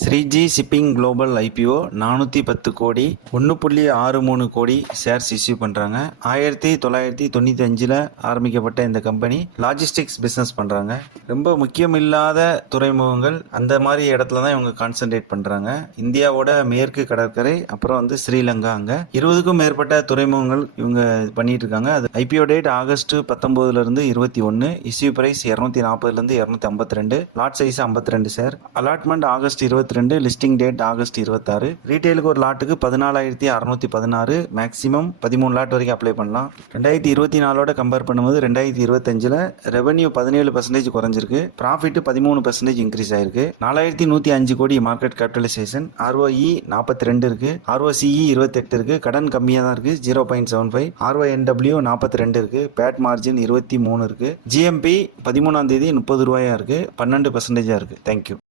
Sreeji shipping global IPO 410 கோடி 1.63 கோடி shares issue பண்ணுறாங்க. 1995 ஆரம்பிக்கப்பட்ட இந்த கம்பெனி லாஜிஸ்டிக்ஸ் பிஸ்னஸ் பண்ணுறாங்க. ரொம்ப முக்கியமில்லாத துறைமுகங்கள் அந்த மாதிரி இடத்துல தான் இவங்க கான்சென்ட்ரேட் பண்ணுறாங்க. இந்தியாவோட மேற்கு கடற்கரை, அப்புறம் ஸ்ரீலங்கா, அங்கே 20க்கும் மேற்பட்ட துறைமுகங்கள் இவங்க பண்ணிட்டு இருக்காங்க. அது IPO date August 19 21, issue price 240 252, lot size 52 share, allotment August 22, listing date August 26. ரீட்டைலுக்கு ஒரு லாட்டுக்கு 14,616, மேக்ஸிமம் 13 லாட் வரைக்கும் அப்ளை பண்ணலாம். 2024 கம்பேர் பண்ணும்போது 2025 ரெவன்யூ 17% குறைஞ்சிருக்கு, ப்ராஃபிட் 13% இன்க்ரீஸ் ஆயிருக்கு. 4105 கோடி மார்க்கெட் கேபிட்டலைசேஷன், ROE 42 இருக்கு, ROCE 28 இருக்கு, கடன் கம்மியாக தான் இருக்கு 0.75, RONW 42 இருக்கு, பேட் மார்ஜின் 23 இருக்கு, GMP 13 தேதி 30 ரூபாயா இருக்கு, 12% இருக்கு. தேங்க்யூ.